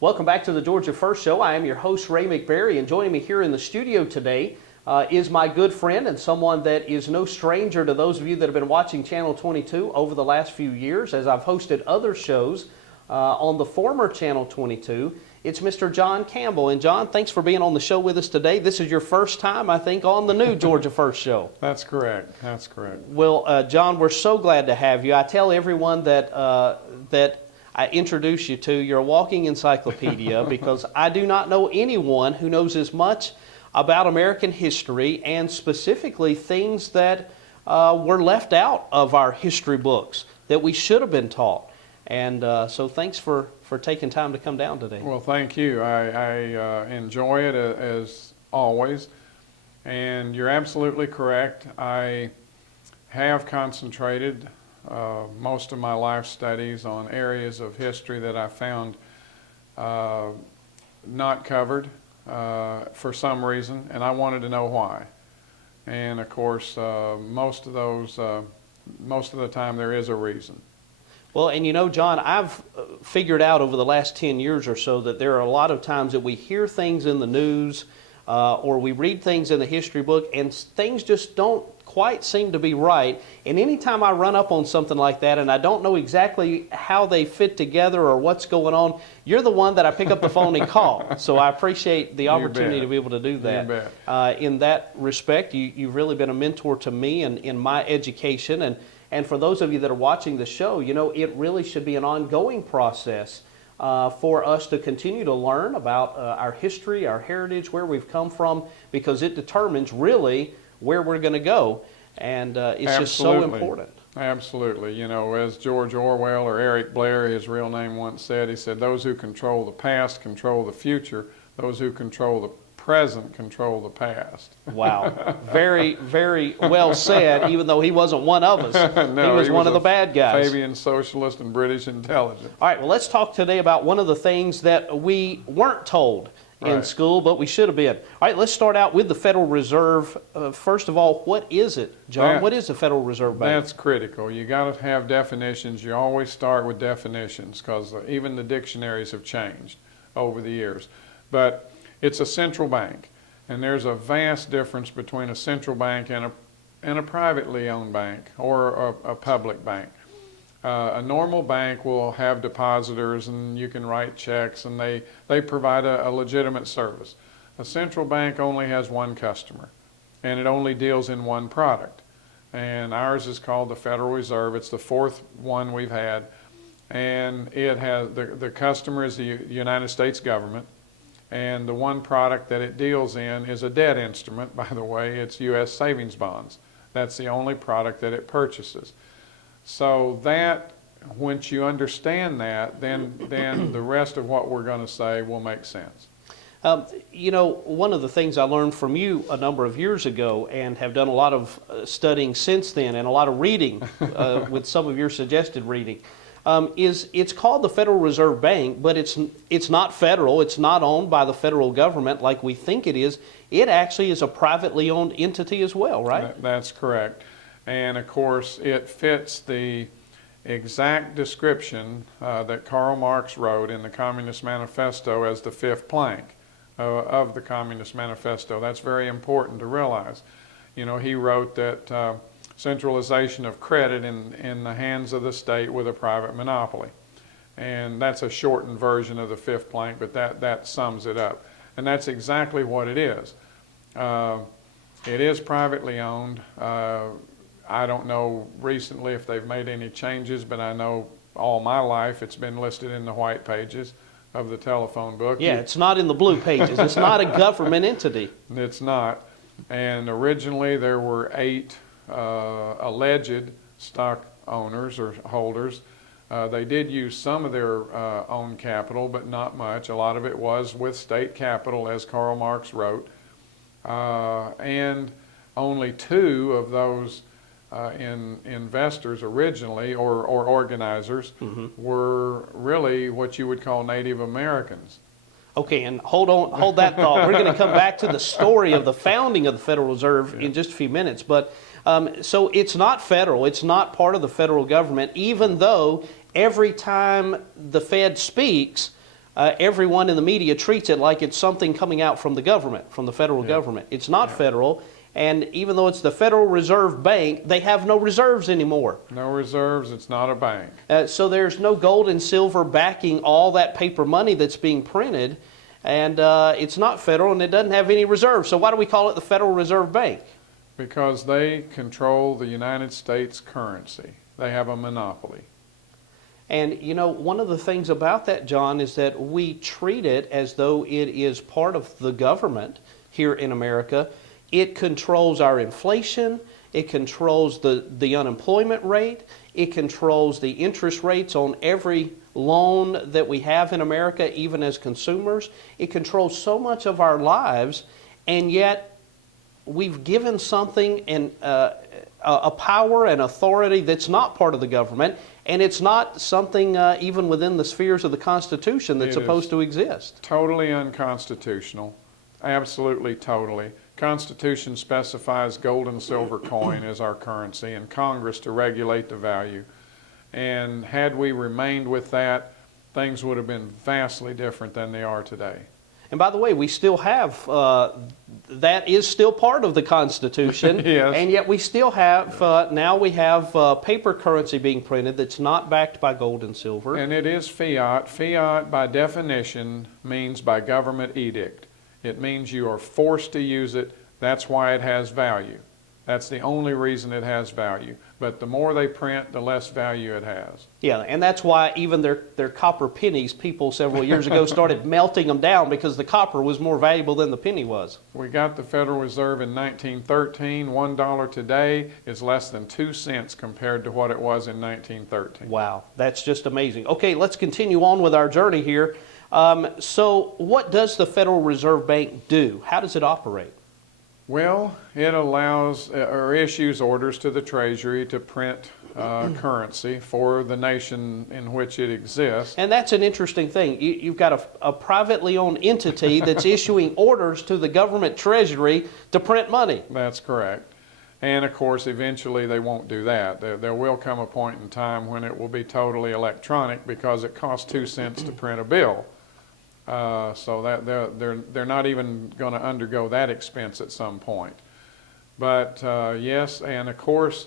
Welcome back to the Georgia First Show. I am your host, Ray McBary, and joining me here in the studio today is my good friend and someone that is no stranger to those of you that have been watching Channel 22 over the last few years, as I've hosted other shows on the former Channel 22. It's Mr. John Campbell. And John, thanks for being on the show with us today. This is your first time, I think, on the new Georgia First Show. That's correct. That's correct. Well, John, we're so glad to have you. I tell everyone that I introduce you to, you're a walking encyclopedia because I do not know anyone who knows as much about American history and specifically things that were left out of our history books that we should have been taught. And so thanks for taking time to come down today. Well, thank you. I enjoy it as always. And you're absolutely correct. I have concentrated most of my life studies on areas of history that I found not covered for some reason, and I wanted to know why. And of course, most of the time there is a reason. Well, and you know, John, I've figured out over the last 10 years or so that there are a lot of times that we hear things in the news or we read things in the history book and things just don't quite seem to be right. And anytime I run up on something like that and I don't know exactly how they fit together or what's going on, you're the one that I pick up the phone and call. So I appreciate the opportunity to be able to do that. In that respect, you've really been a mentor to me and in my education. And for those of you that are watching the show, you know, it really should be an ongoing process for us to continue to learn about our history, our heritage, where we've come from, because it determines really where we're going to go, and it's just so important. Absolutely. You know, as George Orwell or Eric Blair, his real name, once said, he said, those who control the past control the future. Those who control the present control the past. Wow. Very, very well said, even though he wasn't one of us. No, he was one of the bad guys. Fabian socialist and British intelligence. All right, well, let's talk today about one of the things that we weren't told in school, but we should have been. All right, let's start out with the Federal Reserve. First of all, what is it, John? What is the Federal Reserve Bank? That's critical. You got to have definitions. You always start with definitions because even the dictionaries have changed over the years. But it's a central bank, and there's a vast difference between a central bank and a privately owned bank or a public bank. A normal bank will have depositors and you can write checks and they provide a legitimate service. A central bank only has one customer and it only deals in one product. And ours is called the Federal Reserve. It's the fourth one we've had. And it has the customer is the United States government. And the one product that it deals in is a debt instrument, by the way. It's U.S. savings bonds. That's the only product that it purchases. So that, once you understand that, then the rest of what we're going to say will make sense. You know, one of the things I learned from you a number of years ago and have done a lot of studying since then and a lot of reading with some of your suggested reading is it's called the Federal Reserve Bank, but it's not federal. It's not owned by the federal government like we think it is. It actually is a privately owned entity as well, right? That's correct. And of course, it fits the exact description that Karl Marx wrote in the Communist Manifesto as the fifth plank of the Communist Manifesto. That's very important to realize. You know, he wrote that centralization of credit in the hands of the state with a private monopoly. And that's a shortened version of the fifth plank, but that sums it up. And that's exactly what it is. It is privately owned. I don't know recently if they've made any changes, but I know all my life it's been listed in the white pages of the telephone book. Yeah, it's not in the blue pages. It's not a government entity. It's not. And originally there were 8 alleged stock owners or holders. They did use some of their own capital, but not much. A lot of it was with state capital, as Karl Marx wrote. And only 2 of those investors originally, or organizers, were really what you would call Native Americans. Okay, and hold that thought. We're going to come back to the story of the founding of the Federal Reserve in just a few minutes. But so it's not federal. It's not part of the federal government, even though every time the Fed speaks, everyone in the media treats it like it's something coming out from the government, from the federal government. It's not federal, and even though it's the Federal Reserve Bank, they have no reserves anymore. No reserves, it's not a bank. So there's no gold and silver backing all that paper money that's being printed, and it's not federal, and it doesn't have any reserves. So why do we call it the Federal Reserve Bank? Because they control the United States currency. They have a monopoly. And you know, one of the things about that, John, is that we treat it as though it is part of the government here in America. It controls our inflation, it controls the unemployment rate, it controls the interest rates on every loan that we have in America, even as consumers. It controls so much of our lives, and yet we've given something and a power and authority that's not part of the government, and it's not something even within the spheres of the Constitution that's supposed to exist. Totally unconstitutional. Absolutely, totally. Constitution specifies gold and silver coin as our currency, and Congress to regulate the value. And had we remained with that, things would have been vastly different than they are today. And by the way, we still have, that is still part of the Constitution. Yes. And yet we still have, now we have paper currency being printed that's not backed by gold and silver. And it is fiat. Fiat, by definition, means by government edict. It means you are forced to use it. That's why it has value. That's the only reason it has value. But the more they print, the less value it has. Yeah, and that's why even their copper pennies, people several years ago started melting them down because the copper was more valuable than the penny was. We got the Federal Reserve in 1913. $1 today is less than 2 cents compared to what it was in 1913. Wow, that's just amazing. Okay, let's continue on with our journey here. So what does the Federal Reserve Bank do? How does it operate? Well, it allows or issues orders to the Treasury to print currency for the nation in which it exists. And that's an interesting thing. You've got a privately owned entity that's issuing orders to the government treasury to print money. That's correct. And of course, eventually they won't do that. There will come a point in time when it will be totally electronic because it costs 2 cents to print a bill. So that they're not even going to undergo that expense at some point. But yes, and of course,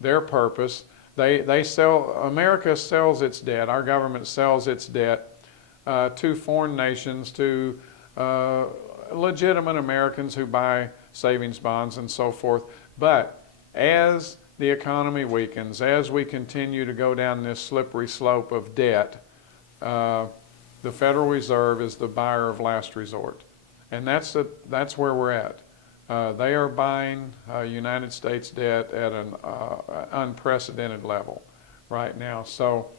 their purpose, America sells its debt, our government sells its debt to foreign nations, to legitimate Americans who buy savings bonds and so forth. But as the economy weakens, as we continue to go down this slippery slope of debt, the Federal Reserve is the buyer of last resort. And that's where we're at. They are buying United States debt at an unprecedented level right now. So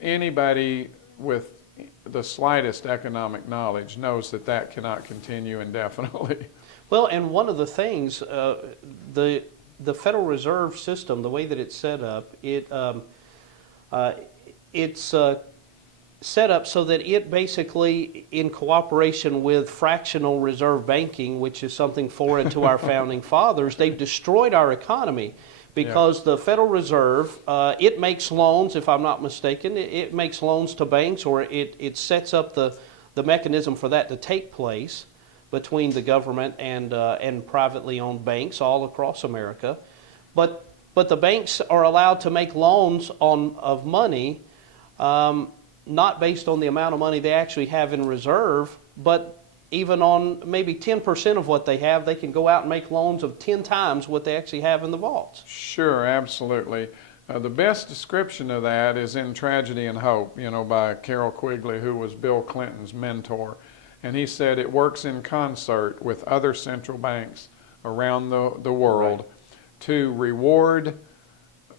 anybody with the slightest economic knowledge knows that that cannot continue indefinitely. Well, and one of the things, the Federal Reserve System, the way that it's set up, it's set up so that it basically, in cooperation with fractional reserve banking, which is something foreign to our founding fathers, they've destroyed our economy because the Federal Reserve, it makes loans, if I'm not mistaken, it makes loans to banks, or it sets up the mechanism for that to take place between the government and privately owned banks all across America. But the banks are allowed to make loans of money, not based on the amount of money they actually have in reserve, but even on maybe 10% of what they have, they can go out and make loans of 10 times what they actually have in the vaults. Sure, absolutely. The best description of that is in Tragedy and Hope, by Carroll Quigley, who was Bill Clinton's mentor. And he said it works in concert with other central banks around the world to reward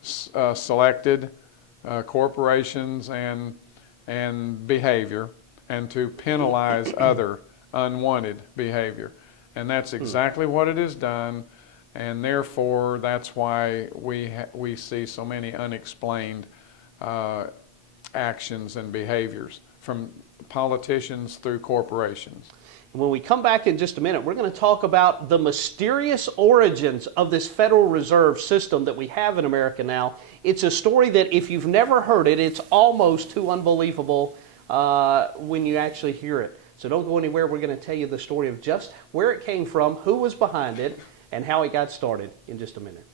selected corporations and behavior, and to penalize other unwanted behavior. And that's exactly what it has done, and therefore that's why we see so many unexplained actions and behaviors from politicians through corporations. When we come back in just a minute, we're going to talk about the mysterious origins of this Federal Reserve System that we have in America now. It's a story that if you've never heard it, it's almost too unbelievable when you actually hear it. So don't go anywhere. We're going to tell you the story of just where it came from, who was behind it, and how it got started in just a minute.